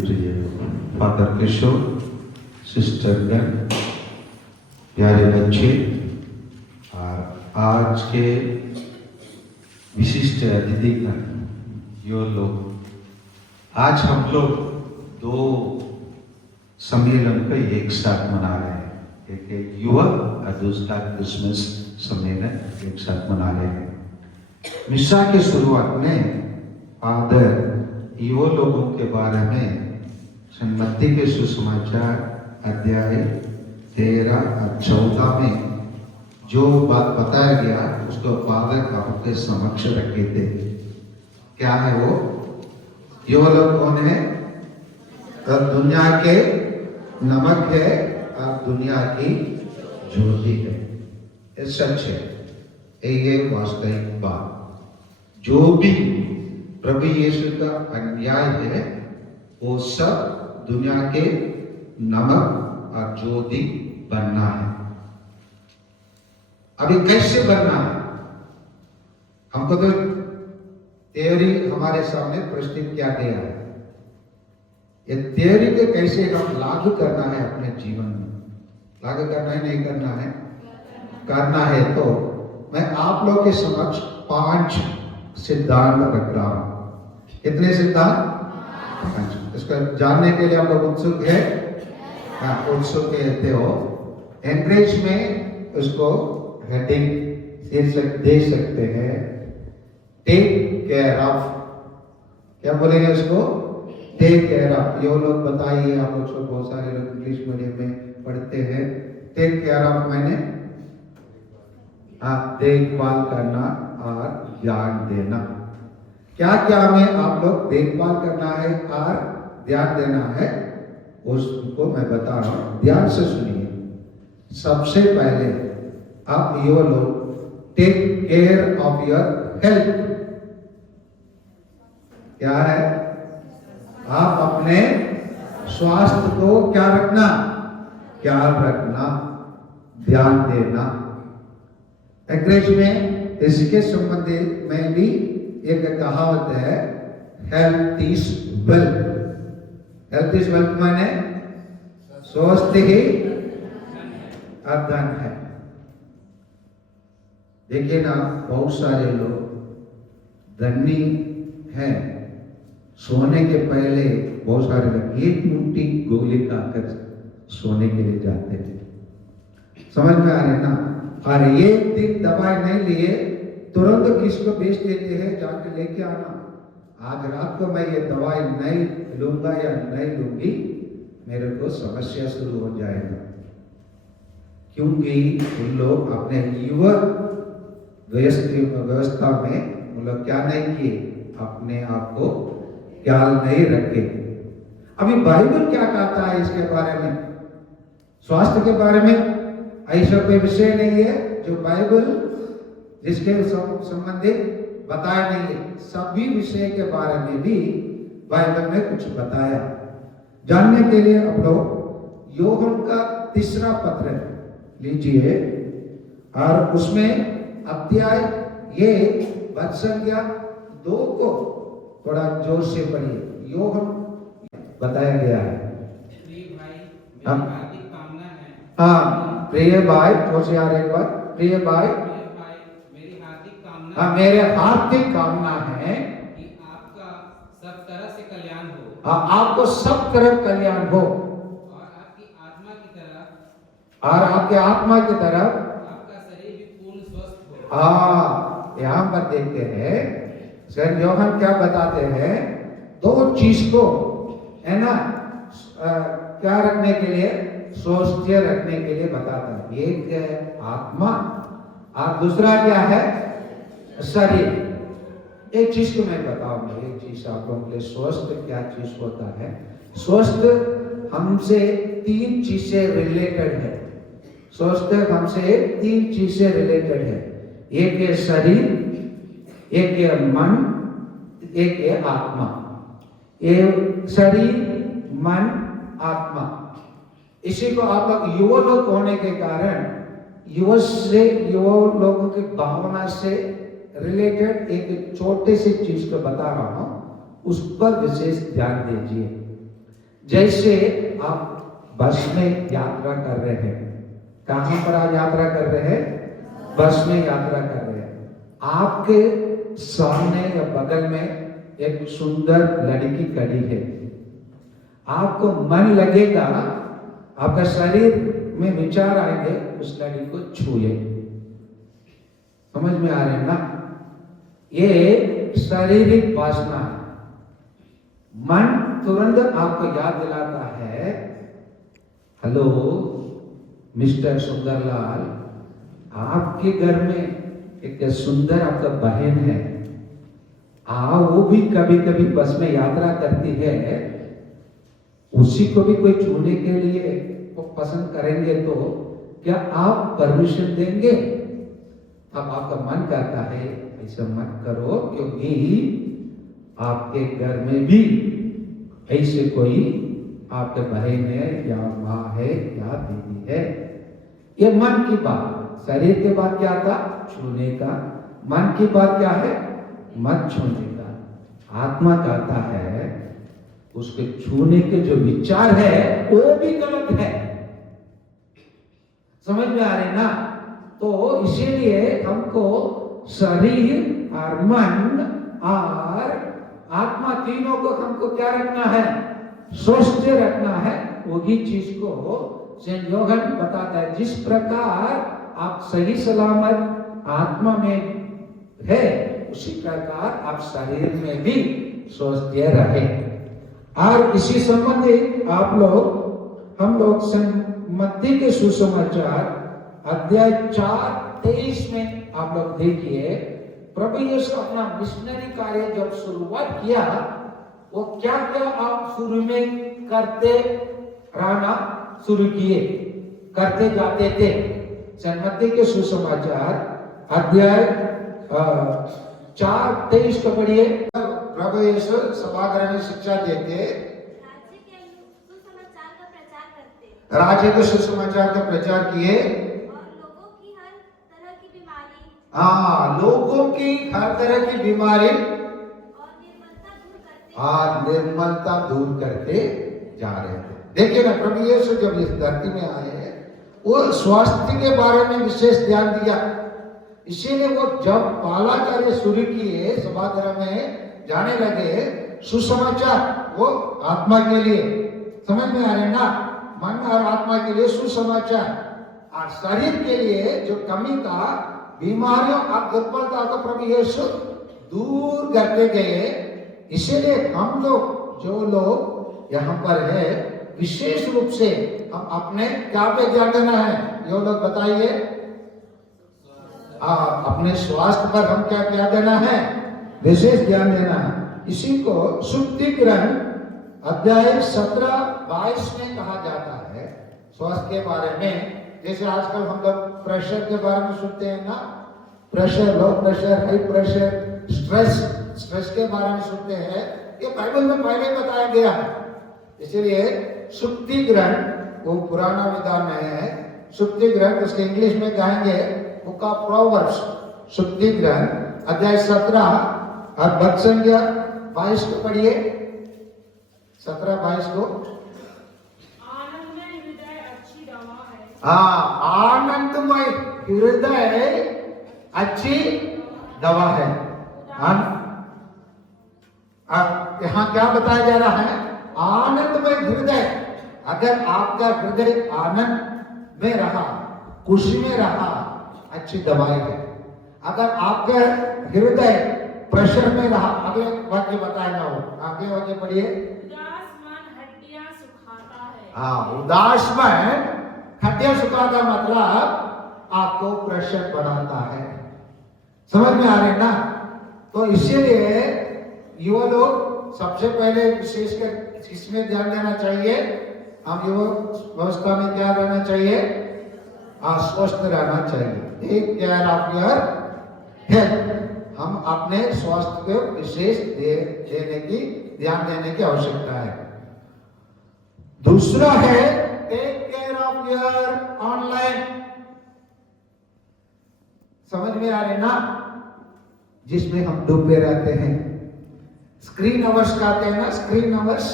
Father किशोर, sister गण, प्यारे बच्चे और आज के विशिष्ट अतिथिगण यो लोग, आज हम लोग दो सम्मेलन को एक साथ मना रहे हैं। एक युवा और दूसरा क्रिसमस सम्मेलन एक साथ मना रहे हैं। मिसा के शुरुआत में फादर युवा लोगों के बारे में मत्ती के सुसमाचार अध्याय 13 और 14 में जो बात बताया गया उसको फादर आपके समक्ष रखे थे। क्या है वो? युवा लोग कौन है? तो दुनिया के नमक है और दुनिया की ज्योति है। ये सच है, ये वास्तविक बात। जो भी प्रभु यीशु का अन्याय है वो सब दुनिया के नमक और ज्योति बनना है। अभी कैसे बनना है? हमको तो थ्योरी हमारे सामने प्रस्तुत किया गया है। ये थ्योरी को कैसे हम लागू करना है अपने जीवन में? लागू करना है, नहीं करना है? करना है। तो मैं आप लोग के समक्ष 5 सिद्धांत रख रहा हूं। कितने सिद्धांत? 5। इसको जानने के लिए आप लोग उत्सुक है? हाँ, उत्सुक कहते हो। इंग्लिश में उसको हेडिंग शीर्षक दे सकते हैं, टेक केयर ऑफ। क्या बोलेंगे उसको? Take care of. ये लोग बताइए, आप लोग बहुत सारे लोग इंग्लिश मीडियम में पढ़ते हैं। टेक केयर ऑफ मैंने देखभाल करना और ध्यान देना। क्या क्या हमें आप लोग देखभाल करना है और ध्यान देना है उसको मैं बता रहा हूं, ध्यान से सुनिए। सबसे पहले आप ये लोग take care of your health. क्या है? आप अपने स्वास्थ्य को क्या रखना? ख्याल रखना, ध्यान देना। अंग्रेजी में इसके संबंधित में भी एक कहावत है, health is wealth. Health is wealth माने स्वास्थ्य ही धन है। देखिए ना, बहुत सारे लोग धनी हैं, सोने के पहले बहुत सारे लोग एक मुट्ठी गोली खाकर सोने के लिए जाते हैं। समझ में आ रहे ना? और एक दिन दवाई नहीं लिए तुरंत किसको बेच देते हैं, जाके लेके आना। आज रात को मैं ये दवाई नहीं लूंगा या नहीं लूंगी, मेरे को समस्या शुरू हो जाएगा। क्योंकि उन लोग अपने युवा व्यवस्था में उन लोग क्या नहीं किए, अपने आप को ख्याल नहीं रखे। अभी बाइबल क्या कहता है इसके बारे में? स्वास्थ्य के बारे में ऐसा कोई विषय नहीं है जो बाइबल जिसके संबंधित बताया नहीं है। सभी विषय के बारे में भी बाइबल में कुछ बताया। जानने के लिए आप लोग यूहन्ना का 3 पत्र लीजिए और उसमें अध्याय 1 वचन संख्या 2 को थोड़ा जोर से पढ़िए। यूहन्ना बताया गया है। प्रिय भाई, होशियार एक बार, प्रिय भाई मेरे हार्दिक कामना है कि आपका सब तरह से कल्याण हो। आपको सब तरह कल्याण हो और आपकी आत्मा की तरफ आपका शरीर भी पूर्ण स्वस्थ हो। यहाँ पर देखते हैं सर यूहन्ना क्या बताते हैं, 2 चीज को है ना क्या रखने के लिए, स्वस्थ रखने के लिए बताता है। एक है आत्मा और दूसरा क्या है? शरीर। एक चीज को मैं बताऊंगा, एक चीज आप लोगों के लिए, स्वस्थ क्या चीज होता है। स्वस्थ हमसे 3 चीज से रिलेटेड है। स्वस्थ हमसे 3 चीज से रिलेटेड है। एक है शरीर, एक है मन, एक है आत्मा। ये शरीर, मन, आत्मा, इसी को आप लोग युवा लोग होने के कारण युवा लोगों की भावना से रिलेटेड एक छोटे से चीज को बता रहा हूं, उस पर विशेष ध्यान दीजिए। जैसे आप बस में यात्रा कर रहे हैं, कहां पर आप यात्रा कर रहे हैं? बस में यात्रा कर रहे हैं। आपके सामने या बगल में एक सुंदर लड़की खड़ी है। आपको मन लगेगा, आपका शरीर में विचार आएंगे उस लड़की को छूए। समझ में आ रहे हैं ना? ये शारीरिक वासना है। मन तुरंत आपको याद दिलाता है, हेलो मिस्टर सुंदरलाल, आपके घर में एक सुंदर आपका बहन है, वो भी कभी कभी बस में यात्रा करती है, उसी को भी कोई छूने के लिए वो पसंद करेंगे तो क्या आप परमिशन देंगे? अब आपका मन करता है ऐसा मत करो, क्योंकि आपके घर में भी ऐसे कोई आपके बहन है या माँ है या दीदी है। ये मन की बात। शरीर के बाद क्या था? छूने का। मन की बात क्या है? मत छूने का। आत्मा कहता है उसके छूने के जो विचार है वो भी गलत है। समझ में आ रहे ना? तो इसीलिए हमको शरीर और मन और आत्मा तीनों को हमको क्या रखना है? स्वस्थ रखना है। वही चीज को सेंट योहन बताता है, जिस प्रकार आप सही सलामत आत्मा में है, उसी प्रकार आप शरीर में भी स्वस्थ रहे। और इसी संबंधित हम लोग मत्ती के सुसमाचार अध्याय 4:23 में आप लोग देखिए, प्रभु यीशु अपना मिशनरी कार्य जब शुरुआत किया, वो क्या क्या आप शुरू में करते रहना शुरू किए, करते जाते थे। मत्ती के सुसमाचार अध्याय 4:23 को पढ़िए। प्रभु यीशु सभागृह में शिक्षा देते, राज्य के सुसमाचार का प्रचार किए, लोगों की हर तरह की बीमारी और निर्मलता दूर करते जा रहे थे। देखिए ना, प्रभु यीशु जब इस धरती में आए, वो स्वास्थ्य के बारे में विशेष ध्यान दिया। इसीलिए वो जब पाला कार्य शुरू किए, सभागृह में जाने लगे, सुसमाचार वो आत्मा के लिए, समझ में आ रहे ना? मन और आत्मा के लिए सुसमाचार, और शरीर के लिए जो कमी था, बीमारियों और दुर्बलता को प्रभु यीशु दूर करते गए। इसीलिए हम लोग जो लोग यहाँ पर है, विशेष रूप से हम अपने क्या पे ध्यान देना है? ये लोग बताइए। अपने स्वास्थ्य पर हम क्या क्या देना है? विशेष ध्यान देना है। इसी को शुद्धिकरण अध्याय 17-22 में कहा जाता है स्वास्थ्य के बारे में। जैसे आजकल हम लोग प्रेशर के बारे में सुनते हैं ना, pressure, low pressure, high pressure, stress के बारे में सुनते हैं। ये बाइबल में पहले बताया गया है। इसीलिए शुद्धिकरण वो पुराना विधान में है। शुद्धिकरण उसके इंग्लिश में कहेंगे बुक ऑफ प्रोवर्ब्स, शुद्धिकरण अध्याय 17 और पद संख्या 22 को पढ़िए। 17-22 को। आनंदमय हृदय अच्छी दवा है। आनंदमय हृदय अच्छी दवा है। यहाँ क्या बताया जा रहा है? आनंदमय हृदय। अगर आपका हृदय आनंद में रहा, खुशी में रहा, अच्छी दवाई है। अगर आपका हृदय प्रेशर में रहा, अगले वाक्य बताया हो, आगे वाक्य पढ़िए। उदास मन हड्डियां सुखाता है। उदास मन हड्डियां सुखाता मतलब आपको प्रेशर बढ़ाता है। समझ में आ रहे ना? तो इसीलिए युवा लोग सबसे पहले विशेषकर इसमें ध्यान देना चाहिए। हम युवा व्यवस्था में क्या रहना चाहिए? स्वस्थ रहना चाहिए। Take care of your health. हम अपने स्वास्थ्य को विशेष ध्यान देने की आवश्यकता है। दूसरा है take care of your online. समझ में आ रहे ना? जिसमें हम डूबे रहते हैं, स्क्रीन अवर्स कहते हैं ना, स्क्रीन अवर्स।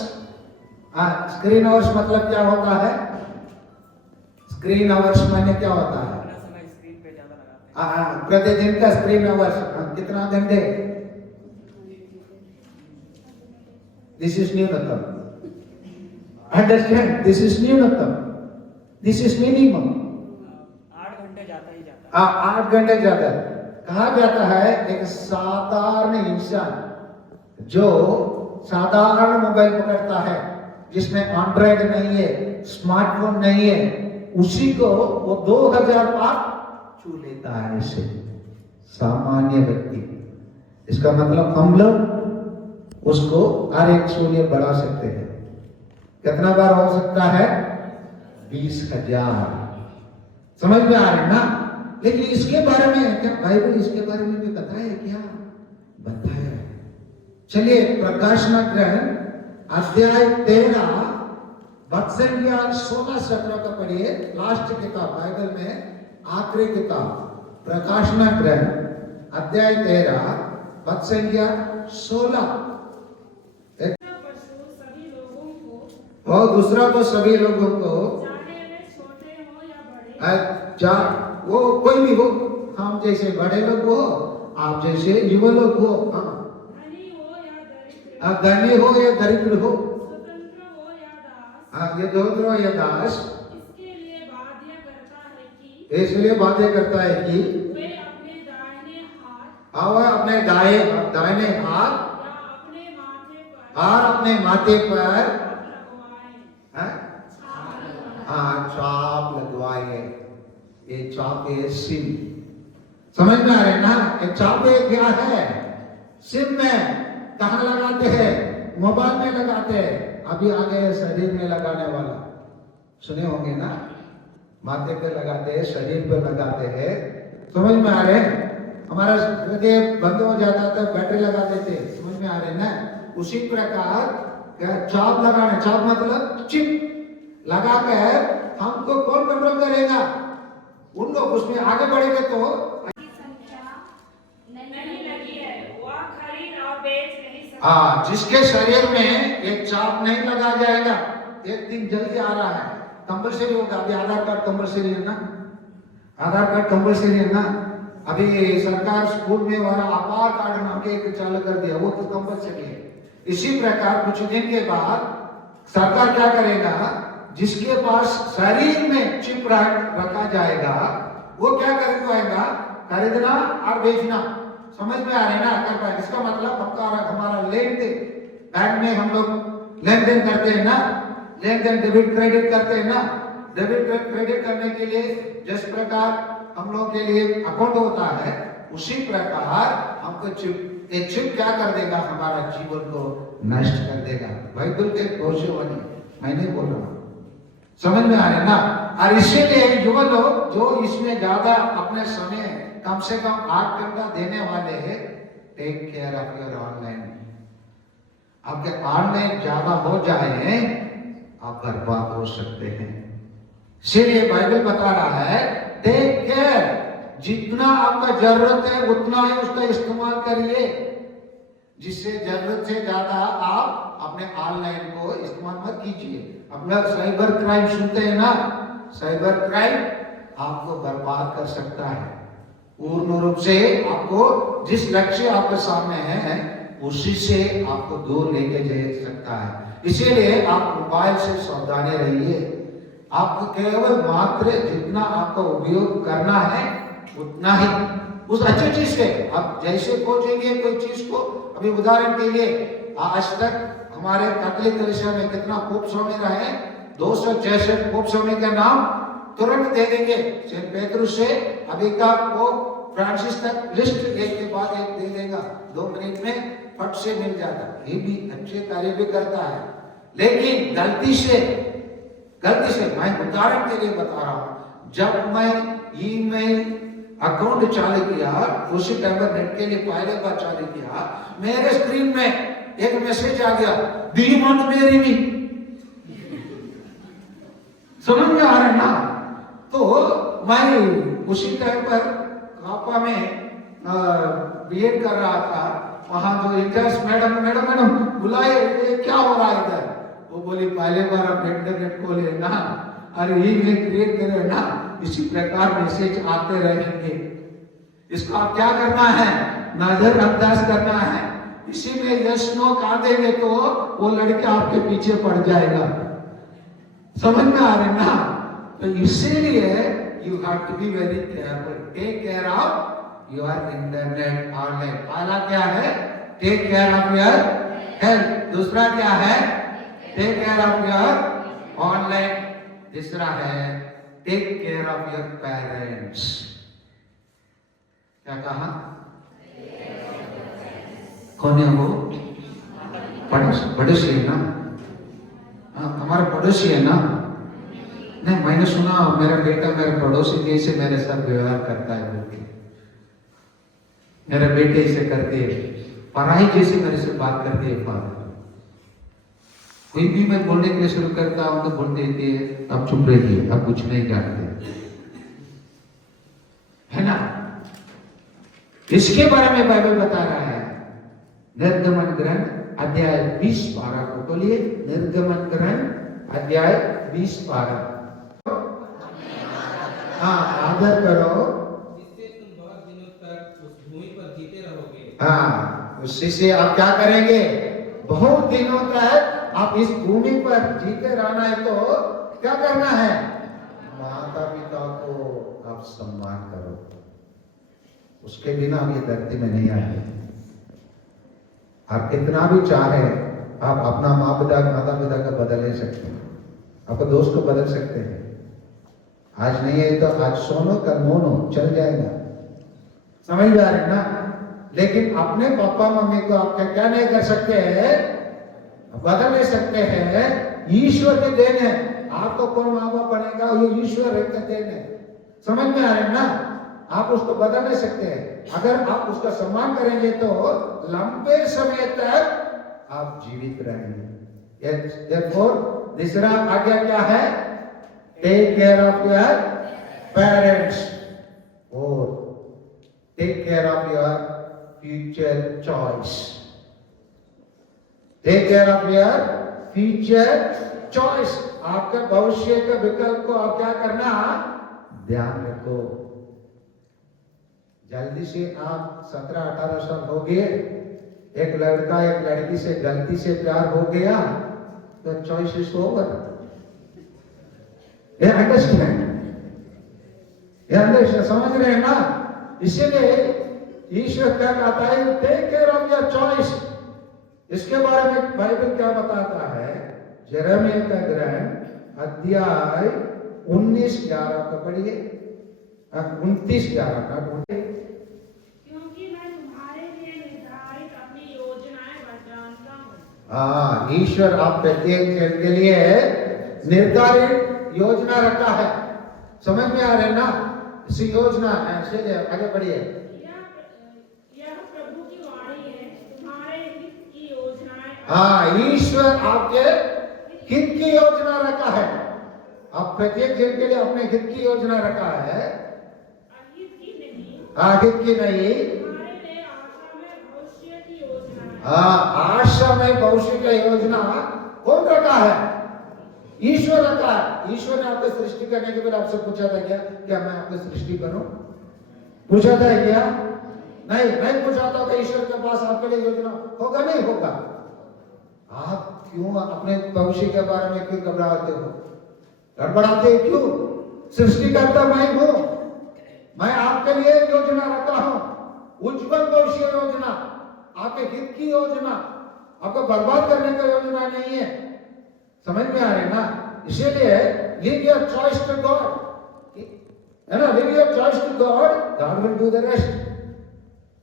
स्क्रीन आवर्स मतलब क्या होता है? स्क्रीन आवर्स माने क्या होता है? अपना समय स्क्रीन पे ज्यादा लगाते हैं। प्रतिदिन का स्क्रीन आवर्स कितना घंटे? दिस इज न्यूनतम। अंडरस्टैंड? दिस इज न्यूनतम, दिस इज मिनिमम। 8 घंटे जाता ही जाता है। 8 घंटे जाता है। कहा जाता है एक साधारण इंसान जो साधारण मोबाइल पकड़ता है, जिसमें एंड्रॉइड नहीं है, स्मार्टफोन नहीं है, उसी को वो 2000 बार छू लेता है। ऐसे सामान्य व्यक्ति, इसका मतलब हम लोग उसको हर एक सूर्य बढ़ा सकते हैं। कितना बार हो सकता है? 20,000। समझ में आ रही ना? लेकिन इसके बारे में क्या बाइबल इसके बारे में भी बताया क्या? बताया है। चलिए प्रकाशना ग्रंथ अध्याय 13 वत्संज्ञा 16-17 का पढ़िए। लास्ट किताब बाइबल में आखिरी किताब प्रकाशना ग्रंथ अध्याय 13 वत्संज्ञा 16। पशु सभी लोगों को, और दूसरा तो सभी लोगों को, चाहे वे छोटे हो या बड़े, वो कोई भी हो, हम जैसे बड़े लोग हो, आप जैसे युवा लोग हो, धनी हो या दरिद्र, धनी हो या दरिद्र हो, स्वतंत्र हो या दास, ये दोनों हो या दास, इसके लिए बाध्य करता है कि इसलिए बातें करता है कि वे अपने दाहिने हाथ वह अपने दाहिने हाथ या अपने माथे पर और अपने माथे पर लगवाएं। चाप लगवाए। ये चाप है सिम। समझ में आ रहे ना? ये चाप क्या है? सिम में कहाँ लगाते हैं? मोबाइल में लगाते हैं। अभी आगे शरीर में लगाने वाला सुने होंगे ना? माथे पे लगाते हैं, शरीर पे लगाते हैं। समझ में आ रहे हैं? हमारा हृदय बंद हो जाता था, बैटरी लगा देते। समझ में आ रहे ना? उसी प्रकार चाप लगाना, चाप मतलब चिप लगा कर हमको कौन कंट्रोल करेगा? उन लोग उसमें आगे बढ़ेंगे तो की संख्या नहीं लगी है, वह खरीद और बेच नहीं सकता। जिसके शरीर में एक चाप नहीं लगा जाएगा, एक दिन जल्दी आ रहा है, कंपल्सरी होगा। अभी आधार कार्ड कंपल्सरी है ना? आधार कार्ड कंपल्सरी है ना? अभी सरकार स्कूल में वाला आधार कार्ड नाम के एक चालू कर दिया, वो तो कंपल्सरी है। इसी प्रकार कुछ दिन के बाद सरकार क्या करेगा? जिसके पास शरीर में चिप रखा जाएगा, वो क्या कर पाएगा? खरीदना और बेचना। समझ में आ रहे ना? कर पाएगा। इसका मतलब हमारा लेन देन, बैंक में हम लोग लेन देन करते हैं ना, लेन देन डेबिट क्रेडिट करते हैं ना। डेबिट क्रेडिट करने के लिए जिस प्रकार हम लोग के लिए अकाउंट होता है, उसी प्रकार हमको चिप क्या कर देगा? हमारा जीवन को नष्ट कर देगा। बाइबल के भविष्यवाणी मैं नहीं बोल रहा हूं। समझ में आ रहे ना? और इसीलिए युवा लोग जो इसमें ज्यादा अपने समय कम से कम 8 घंटा देने वाले हैं, take care of your online. आपके ऑनलाइन ज्यादा हो जाए, आप बर्बाद हो सकते हैं। इसीलिए बाइबल बता रहा है टेक केयर, जितना आपका जरूरत है उतना ही उसका इस्तेमाल करिए। जिससे जरूरत से ज्यादा आप अपने ऑनलाइन को इस्तेमाल मत कीजिए। हम लोग साइबर क्राइम सुनते हैं ना? साइबर क्राइम आपको बर्बाद कर सकता है। पूर्ण रूप से आपको जिस लक्ष्य आपके सामने है, उसी से आपको दूर लेके जा सकता है। इसीलिए आप मोबाइल से सावधानी रहिए। आपको केवल मात्र जितना आपको उपयोग करना है उतना ही, उस अच्छी चीज से आप जैसे पहुंचेंगे कोई चीज को। अभी उदाहरण के लिए आज तक हमारे कैथोलिक कलीसिया में कितना पोप स्वामी रहे, 266 पोप स्वामी का नाम तुरंत दे देंगे। सेंट पेट्रुस से अभी का पोप फ्रांसिस तक लिस्ट एक के बाद एक दे देगा, 2 मिनट में फट से मिल जाता। ये भी अच्छे कार्य भी करता है, लेकिन गलती से मैं उदाहरण के लिए बता रहा हूं, जब मैं ईमेल अकाउंट चालू किया, उसी टाइम पर नेट के लिए पहले बार चालू किया, मेरे स्क्रीन में एक मैसेज आ गया, do you want marry me? समझ में आ रहा है ना? तो मैं उसी टाइम पर कापा में बीएड कर रहा था। वहां जो इंचार्ज मैडम बुलाए, ये क्या हो रहा है इधर? वो बोली पहले बार आप इंटरनेट खोले ना और ईमेल क्रिएट करे ना, इसी प्रकार मैसेज आते रहेंगे। इसको आप क्या करना है, नजरअंदाज करना है। इसी में यस नो कहा देंगे तो वो लड़का आपके पीछे पड़ जाएगा। समझ में आ रहे ना? तो इसीलिए you have to be very careful, take care of your internet online. पहला क्या है, take care of your health. दूसरा क्या है, take care of your online. तीसरा है take care of your parents. क्या कहा? कौन है वो? पड़ोसी है ना? हमारा पड़ोसी है ना? नहीं, मैंने सुना मेरा बेटा मेरे पड़ोसी जैसे मेरे साथ व्यवहार करता है बोल के। मेरे बेटे इसे करते है, पढ़ाई जैसे मेरे से बात करती है। फादर कोई भी मैं बोलने के लिए शुरू करता हूं तो बोल देती है अब चुप रहिए, अब कुछ नहीं जानते, है ना? इसके बारे में बाइबल बता रहा है। निर्गमन ग्रंथ अध्याय 20-12 को बोलिए। निर्गमन ग्रंथ अध्याय 20-12। हाँ, आदर करो, जिससे तुम बहुत दिनों तक उस भूमि पर जीते रहोगे। हाँ, उसी से आप क्या करेंगे, बहुत दिनों तक आप इस भूमि पर जीते रहना है तो क्या करना है, माता पिता को आप सम्मान करो। उसके बिना आप ये धरती में नहीं आए। आप कितना भी चाहे आप अपना माता पिता का बदल नहीं सकते, आपको दोस्त को बदल सकते हैं। आज नहीं है तो आज सोनो कल मोनो चल जाएगा। समझ में आ रही ना? लेकिन अपने पापा मम्मी को आप क्या नहीं कर सकते हैं, बदल नहीं सकते हैं। ईश्वर के देन है। आपको कौन माँ बाप बनेगा, ये ईश्वर का देन है। समझ में आ रहे ना? आप उसको बदल नहीं सकते हैं। अगर आप उसका सम्मान करेंगे तो लंबे समय तक आप जीवित रहेंगे। तीसरा आज्ञा क्या है, take care of your parents और take care of your future choice. Take care of your future choice. आपके भविष्य के विकल्प को आप क्या करना, ध्यान रखो। जल्दी से आप 17-18 साल हो गए, एक लड़का एक लड़की से गलती से प्यार हो गया तो चॉइस इज ओवर। ये अंडरस्टैंड, समझ रहे हैं ना? इसीलिए ईश्वर क्या कहता है, take care of your choice. इसके बारे में बाइबल क्या बताता है, यिर्मयाह का ग्रंथ अध्याय 19-11 का पढ़िए, 29-11 का पढ़िए। क्योंकि मैं तुम्हारे लिए निर्धारित अपनी योजनाएं जानता हूँ। हाँ, ईश्वर आप प्रत्येक जन के लिए निर्धारित योजना रखा है। समझ में आ रहे ना? इसी योजना से आगे बढ़िए। यह प्रभु की वाणी है, तुम्हारे हित की योजनाएं। हाँ, ईश्वर आपके हित की योजना रखा है। आप प्रत्येक जन के लिए अपने हित की योजना रखा है। हित की नहीं, हाँ, हित की नहीं, तुम्हारे लिए आशा में भविष्य की योजना है। हाँ, आशा में भविष्य की योजना कौन रखा है, ईश्वर रखा है। ईश्वर ने आपको सृष्टि करने के बाद आपसे पूछा था क्या मैं आपको सृष्टि करूं? पूछा था क्या? नहीं पूछा था कि ईश्वर के पास आपके लिए योजना होगा, नहीं होगा। आप क्यों अपने भविष्य के बारे में क्यों घबराते हो, गड़बड़ाते हो क्यों? सृष्टि करता मैं हूं, मैं आपके लिए योजना रखा हूं, उज्जवल भविष्य योजना, आपके हित की योजना, आपको बर्बाद करने का योजना नहीं है। समझ में आ रहे ना? इसीलिए leave your choice to God, है ना? Leave your choice to God, God will do the rest.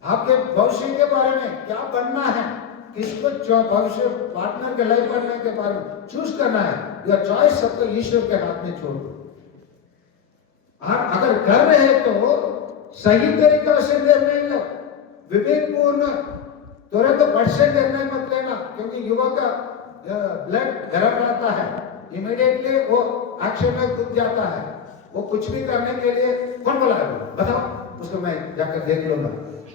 आपके भविष्य के बारे में क्या बनना है, किसको भविष्य पार्टनर के लाइफ बनने के बारे में चूज करना है, योर चॉइस सबको ईश्वर के हाथ में छोड़ दो। आप अगर कर रहे हैं तो सही तरीका से निर्णय लो, विवेकपूर्ण। तुरंत बढ़ से निर्णय मत लेना, क्योंकि युवक का ब्लड गर्म रहता है, इमीडिएटली वो एक्शन में कूद जाता है। वो कुछ भी करने के लिए, कौन बोला है बताओ, उसको मैं जाकर देख लूंगा।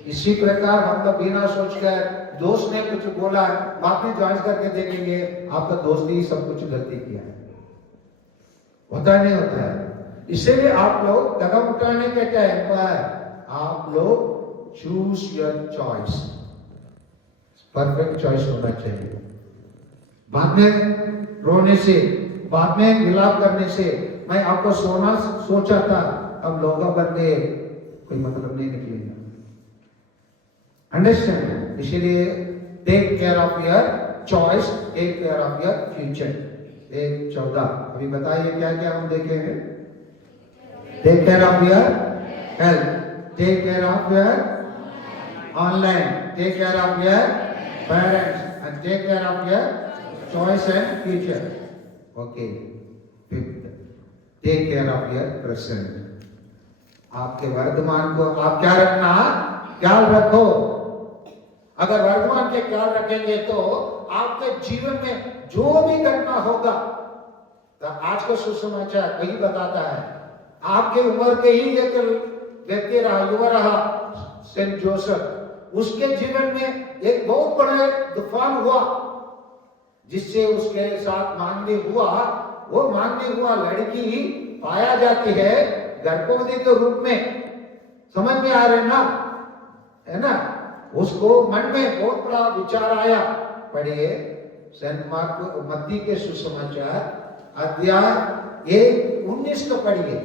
इसी प्रकार हम तो बिना सोचकर दोस्त ने कुछ बोला, बाद में जांच करके देखेंगे आपका दोस्त ही सब कुछ गलती किया है। होता नहीं होता है। इसीलिए आप लोग कदम उठाने के टाइम पर आप लोग choose your choice, perfect choice होना चाहिए। बाद में रोने से, बाद में विलाप करने से, मैं आपको सोचा था, अब लोग बदले कोई मतलब नहीं निकलेगा। अंडरस्टैंड? इसीलिए take care of your choice, take care of your future. 1:14 अभी बताइए क्या क्या हम देखेंगे। Take care of your health, take care of your online, take care of your parents and take care of your choice and future. Okay, fifth, take care of your present. आपके वर्तमान को आप क्या रखना, ख्याल रखो। अगर वर्तमान के ख्याल रखेंगे तो आपके जीवन में जो भी घटना होगा, तो आज का सुसमाचार वही बताता है। आपके उम्र के ही एक व्यक्ति रहा, युवा रहा, सेंट जोसेफ, उसके जीवन में एक बहुत बड़ा तूफान हुआ जिससे उसके साथ मांगने हुआ। वो मांगने हुआ लड़की पाया जाती है गर्भवती के रूप में। समझ में आ रहे ना, है ना? उसको मन में बहुत बड़ा विचार आया। पढ़िए सेंट मार्क मत्ती के सुसमाचार अध्याय 1:19 को पढ़िए,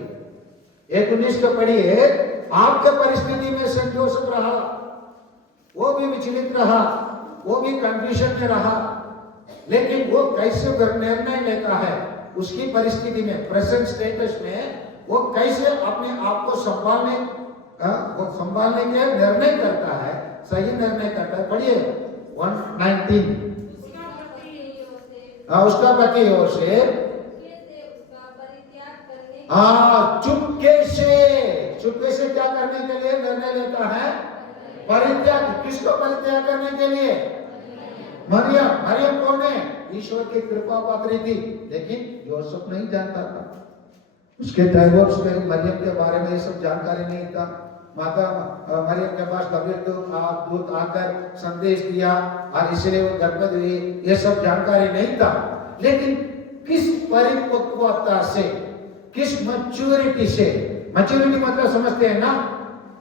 1:19 को पढ़िए। आपके परिस्थिति में सेंट जोसेफ रहा, वो भी विचलित रहा, वो भी कंफ्यूजन में रहा, लेकिन वो कैसे निर्णय लेता है उसकी परिस्थिति में, प्रेजेंट स्टेटस में वो कैसे अपने आप को संभालने के निर्णय करता है, सही निर्णय करता है। पढ़िए 1:19। उसका पति ओर से चुपके से क्या करने के लिए निर्णय लेता है, परित्याग। किसको परित्याग करने के लिए? मरियम कौन है? ईश्वर की कृपा पात्री थी, लेकिन जोसेफ नहीं जानता था। उसके डाइवोर्स में मरियम के बारे में ये सब जानकारी नहीं था। माता मरियम के पास दूत आकर संदेश दिया और इसलिए वो गर्भवती हुई, ये सब जानकारी नहीं था। लेकिन किस परिपक्वता से, किस मैच्योरिटी से, मैच्योरिटी मतलब समझते हैं ना,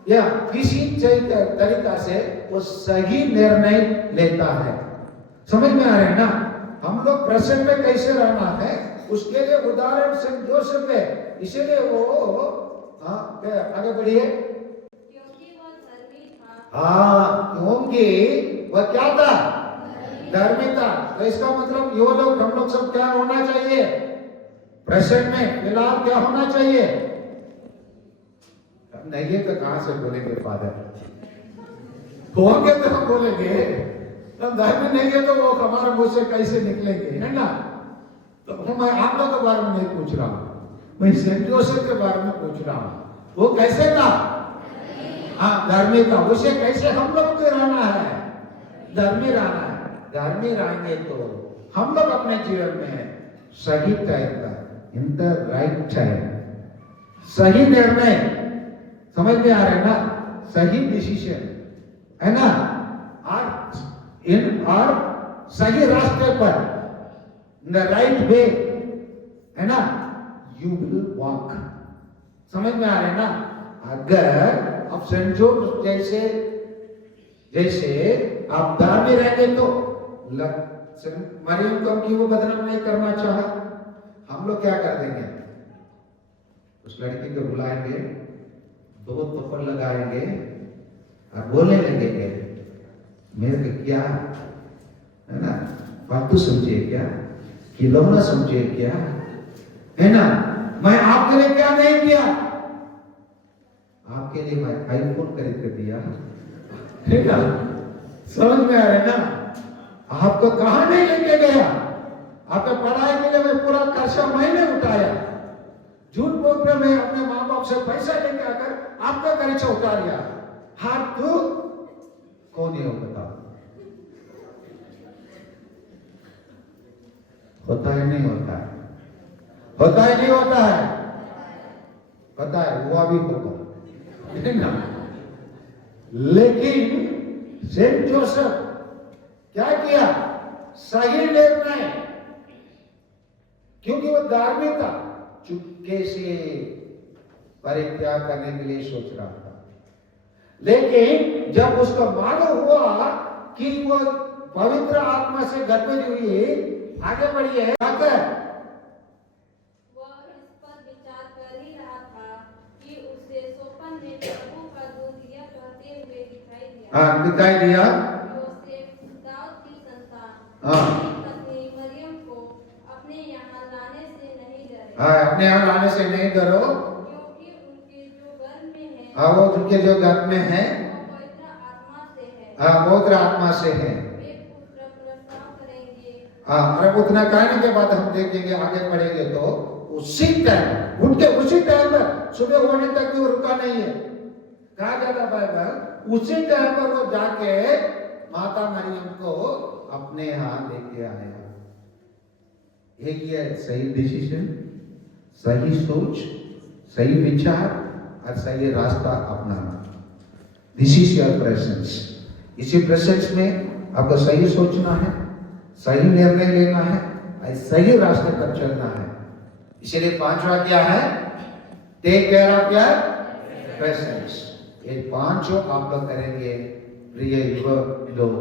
या किसी तरीका से वो सही निर्णय लेता है। समझ में आ रहे हैं ना? हम लोग प्रेजेंट में कैसे रहना है उसके लिए उदाहरण सेंट जोसेफ है। इसीलिए वो आगे बढ़िए। क्योंकि वो धर्मी था। क्योंकि वह क्या था? धर्मी था। तो इसका मतलब ये लोग, हम लोग सब क्या होना चाहिए प्रेजेंट में? फिलहाल क्या होना चाहिए? नहीं है तो कहां से बोलेंगे फादर? होंगे तो हम बोलेंगे, तो धर्मी नहीं है तो वो हमारे मुंह से कैसे निकलेंगे, है ना? तो मैं आप लोग के बारे में नहीं पूछ रहा हूं, मैं सेंट जोसेफ के बारे में पूछ रहा हूं। वो कैसे था? धर्मी था। उसे कैसे हम लोग को रहना है? धर्मी रहना है। धर्मी रहेंगे तो हम लोग अपने जीवन में सही टाइम पर, इन द राइट टाइम, सही निर्णय, समझ में आ रहा है ना, सही डिसीजन, है ना, और सही रास्ते पर, द राइट वे, है ना, यू विल वॉक। समझ में आ रहा है ना? अगर अब सेंट जोसेफ जैसे आप दान में रहेंगे तो मरियम को क्यों बदनाम नहीं करना चाहा? हम लोग क्या कर देंगे? उस लड़की को बुलाएंगे, 2 थप्पड़ लगाएंगे और बोलने लगेंगे, मेरे को क्या, है ना, फालतू समझे क्या, खिलौना समझे क्या, है ना, मैं आपके लिए क्या नहीं किया? आपके लिए मैं आईफोन खरीद कर दिया, ठीक है? समझ में आ रहा है ना? आपको कहां नहीं लेके गया? आपके पढ़ाई के लिए मैं पूरा खर्चा मैंने उठाया। झूठ बोल कर मैं अपने माँ बाप से पैसा लेके आकर आपका खर्चा उतार लिया। हाथ तो कौन है वो बताओ? होता है नहीं होता है? होता है नहीं होता है? पता है, हुआ भी होगा। है ना? लेकिन सेंट जोसेफ क्या किया? सही निर्णय, क्योंकि वो धार्मिक था, चुपके से परित्याग करने के लिए सोच रहा था। लेकिन जब उसको मालूम हुआ कि वो पवित्र आत्मा से गर्भित हुई, आगे बढ़िए, आकर वह इस पर विचार कर ही रहा था कि उसे स्वप्न में प्रभु का दूत यह कहते हुए दिखाई दिया, दिखाई दिया, योसेफ दाऊद की संतान हाँ। अपनी पत्नी मरियम को अपने यहाँ लाने से नहीं डरे, अपने यहाँ लाने से नहीं डरो, क्योंकि उनके जो गर्भ में है वो उनके जो गर्भ में है वो पवित्र आत्मा से है, पवित्र आत्मा से है। वे पुत्र प्रसव करेंगे। और उतना कहने के बाद हम देखेंगे, आगे पढ़ेंगे तो उसी टाइम, उनके उसी टाइम पर, सुबह होने तक भी वो रुका नहीं है। कहा जाता बाइबल, उसी टाइम पर वो जाके माता मरियम को अपने यहाँ लेके आया। एक ये सही डिसीजन, सही सोच, सही विचार और सही रास्ता अपनाना। This is your presence. इसी प्रेजेंस में आपको सही सोचना है, सही निर्णय लेना है और सही रास्ते पर चलना है। इसीलिए पांचवा क्या है? Take care of your presence. ये पांचों आप लोग करेंगे, प्रिय युवक लोग,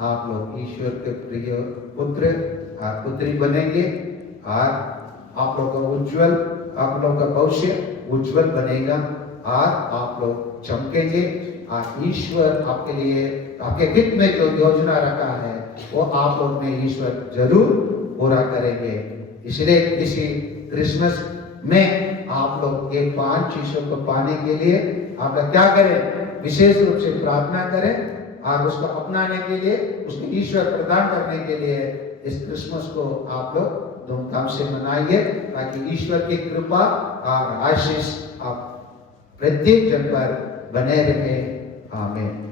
आप लोग ईश्वर के प्रिय पुत्र और पुत्री बनेंगे और आप लोग का उज्जवल, आप लोग का भविष्य उज्जवल बनेगा और आप लोग चमकेंगे और ईश्वर आपके लिए, आपके हित में जो योजना रखा है वो आप लोग में ईश्वर जरूर पूरा करेंगे। इसलिए इसी क्रिसमस में आप लोग ये 5 चीजों को पाने के लिए आप लोग क्या करें? विशेष रूप से प्रार्थना करें और उसको अपनाने के लिए, उसको ईश्वर प्रदान करने के लिए इस क्रिसमस को आप लोग धूमधाम से मनाइए, ताकि ईश्वर की कृपा और आशीष आप प्रत्येक जन पर बने रहे। आमीन।